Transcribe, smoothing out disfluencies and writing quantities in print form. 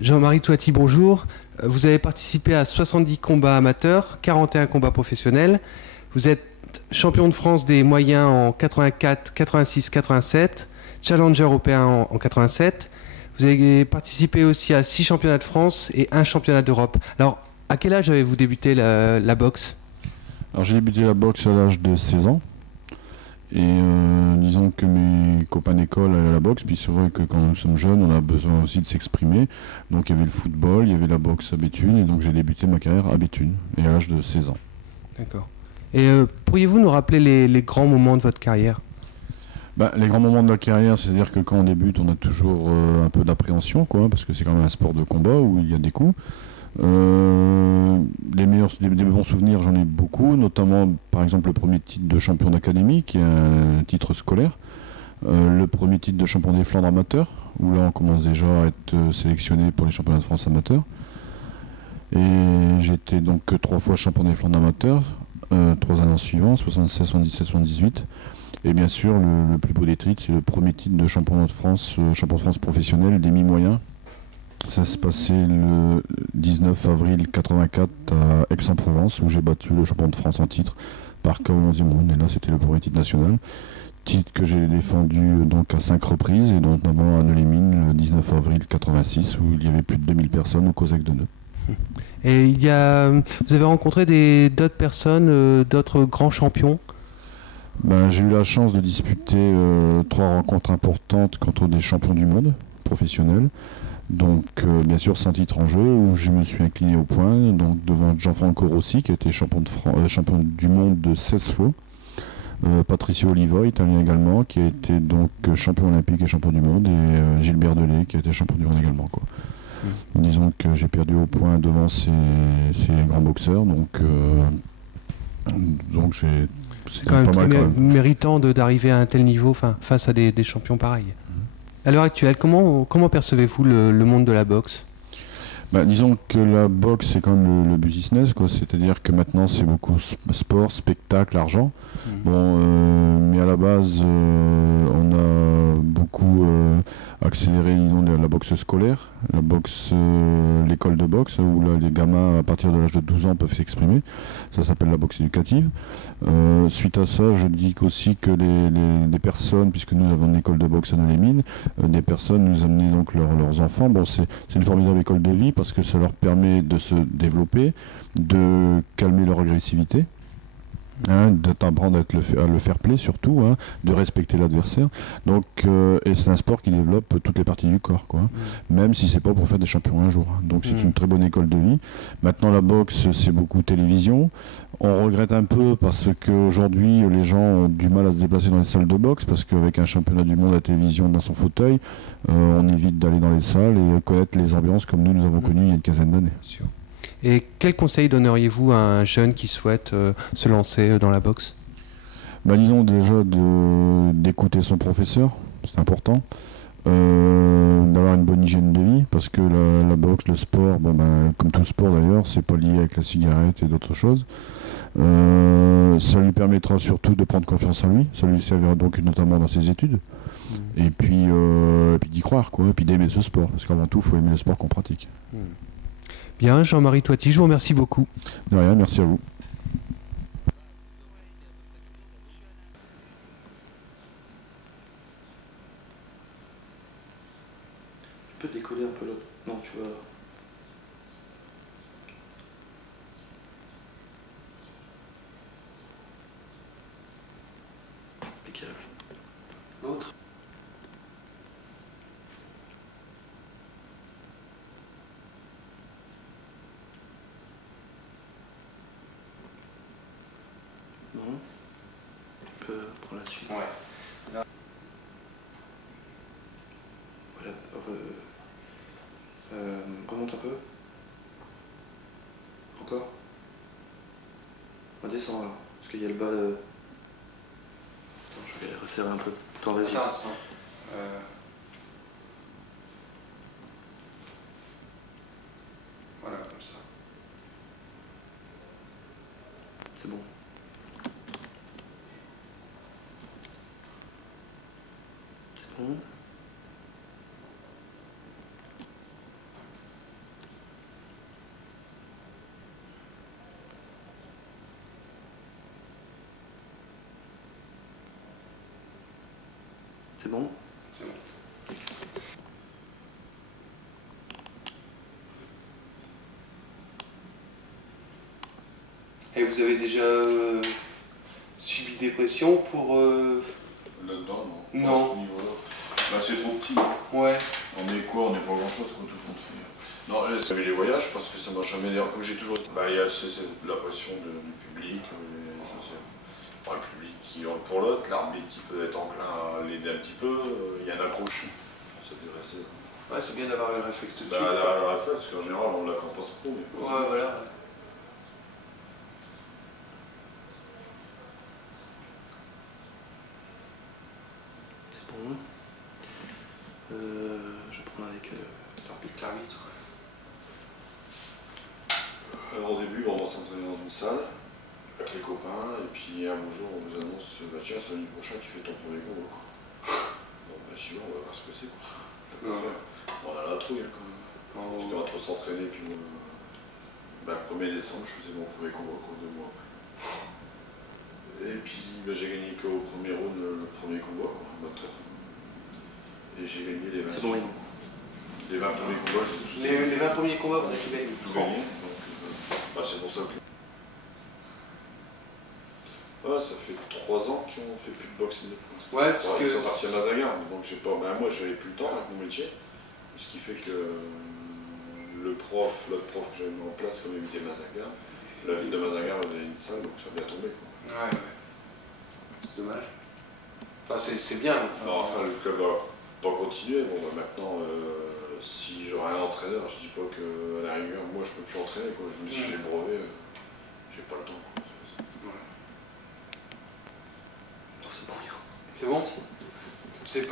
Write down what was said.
Jean-Marie Toiti, bonjour. Vous avez participé à 70 combats amateurs, 41 combats professionnels. Vous êtes champion de France des moyens en 84, 86, 87, challenger européen en 87. Vous avez participé aussi à 6 championnats de France et un championnat d'Europe. Alors, à quel âge avez-vous débuté la boxe? Alors j'ai débuté la boxe à l'âge de 16 ans. Et disons que mes copains d'école allaient à la boxe, puis c'est vrai que quand nous sommes jeunes, on a besoin aussi de s'exprimer. Donc il y avait le football, il y avait la boxe à Béthune, et donc j'ai débuté ma carrière à Béthune, et à l'âge de 16 ans. D'accord. Et pourriez-vous nous rappeler les grands moments de votre carrière? Les grands moments de la carrière, c'est-à-dire que quand on débute, on a toujours un peu d'appréhension, quoi, parce que c'est quand même un sport de combat où il y a des coups. Des bons souvenirs, j'en ai beaucoup, notamment par exemple le premier titre de champion d'académie, qui est un titre scolaire, le premier titre de champion des Flandres amateurs, où là on commence déjà à être sélectionné pour les championnats de France amateurs. Et j'étais donc 3 fois champion des Flandres amateurs, 3 années suivantes, 76, 77, 78. Et bien sûr, le plus beau des titres, c'est le premier titre de champion de France professionnel des mi-moyens. Ça s'est passé le 19 avril 84 à Aix-en-Provence, où j'ai battu le champion de France en titre par KO 11e round. Et là, c'était le premier titre national. Titre que j'ai défendu donc à 5 reprises, et notamment à Neulémine le 19 avril 86, où il y avait plus de 2000 personnes au COSEC de Neu. Et vous avez rencontré d'autres personnes, d'autres grands champions? J'ai eu la chance de disputer 3 rencontres importantes contre des champions du monde professionnels. Donc bien sûr c'est un titre en jeu où je me suis incliné au point, donc devant Gianfranco Rossi qui a été champion du monde de 16 fois. Patricio Oliva, italien également, qui a été donc champion olympique et champion du monde, et Gilbert Delay qui a été champion du monde également, quoi. Disons que j'ai perdu au point devant ces grands boxeurs, donc c'est quand même très méritant d'arriver à un tel niveau face à des champions pareils. À l'heure actuelle, comment percevez-vous le monde de la boxe? Disons que la boxe c'est quand même le business, quoi. C'est-à-dire que maintenant c'est beaucoup sport, spectacle, argent. Mais à la base on a beaucoup accéléré, disons, la boxe scolaire, la boxe, l'école de boxe, où là, les gamins à partir de l'âge de 12 ans peuvent s'exprimer. Ça s'appelle la boxe éducative. Suite à ça, je dis aussi que les personnes, puisque nous avons une école de boxe à Neulémine, des personnes nous amenaient donc leurs enfants. C'est une formidable école de vie parce que ça leur permet de se développer, de calmer leur agressivité. D'apprendre à le fair play surtout, de respecter l'adversaire. Donc, et c'est un sport qui développe toutes les parties du corps, quoi. Même si c'est pas pour faire des champions un jour. Donc c'est une très bonne école de vie. Maintenant la boxe c'est beaucoup télévision. On regrette un peu parce qu'aujourd'hui les gens ont du mal à se déplacer dans les salles de boxe, parce qu'avec un championnat du monde à la télévision dans son fauteuil, on évite d'aller dans les salles et connaître les ambiances comme nous avons connues il y a une quinzaine d'années. Et quel conseil donneriez-vous à un jeune qui souhaite se lancer dans la boxe? Disons déjà d'écouter son professeur, c'est important. D'avoir une bonne hygiène de vie, parce que la boxe, le sport, comme tout sport d'ailleurs, c'est pas lié avec la cigarette et d'autres choses. Ça lui permettra surtout de prendre confiance en lui, ça lui servira donc notamment dans ses études. Et puis d'y croire, quoi, et puis d'aimer ce sport, parce qu'avant tout il faut aimer le sport qu'on pratique. Bien, Jean-Marie Toiti, je vous remercie beaucoup. De rien, merci à vous. Tu peux décoller un peu l'autre. Non, tu vas. Impeccable. L'autre. Non. Tu peux prendre la suite. Ouais. Voilà. Remonte un peu. Encore. On descend là. Parce qu'il y a le bas. Attends, je vais resserrer un peu. Attends, vas-y. Voilà, comme ça. C'est bon. C'est bon. C'est bon? C'est bon. Et vous avez déjà subi des pressions pour... Là-dedans, non. Non. À ce niveau-là. Bah, c'est trop petit. Ouais. On est quoi? On n'est pas grand-chose quand tout le monde fait. Non, ça avait les voyages parce que ça m'a jamais dérangé. J'ai toujours. Bah, il y a la pression du public, ça, par le public qui hurle pour l'autre, l'arbitre qui peut être enclin à l'aider un petit peu, il y a un accroche. Ça devrait rester. Ouais, c'est bien d'avoir le réflexe tout de Bah, suite. la réflexe, parce qu'en général, on l'a quand on passe pro. Mais Ouais, voilà. C'est bon. Je vais prendre avec l'arbitre. Alors, au début, on va s'entraîner dans une salle avec les copains, et puis un beau jour, on nous annonce bah, tiens, samedi prochain, tu fais ton premier combat. Bon, bah, je dis, on va voir ce que c'est. Ouais. On a la trouille quand même. Parce qu'entre s'entraîner et puis bah, le 1er décembre, je faisais mon premier combat, 2 mois après. Et puis bah, j'ai gagné qu'au premier round le premier combat, amateur. Et j'ai gagné les 20. C'est bon, les 20 premiers combats, j'ai tous Les 20 premiers combats, vous avez tout gagné. tout gagné. Donc bah, c'est pour ça que. Ouais, ça fait 3 ans qu'ils ont fait plus de boxe in the points. Ouais, c'est ce que. Ils sont partis à Mazagar, donc j'ai pas. Bah, moi j'avais plus le temps avec mon métier. Ce qui fait que l'autre prof que j'avais mis en place, comme il était Mazagar, la ville de Mazagar avait une salle, donc ça a bien tombé. Quoi. Ouais. C'est dommage. Enfin, c'est bien. Alors, enfin, le club va pas continuer. Bon, bah, maintenant, si j'aurais un entraîneur, je dis pas qu'à la rigueur, moi je peux plus entraîner. Quoi. Je me suis fait brevet, j'ai pas le temps. Quoi. C'est bon. C'est bon? C'est pas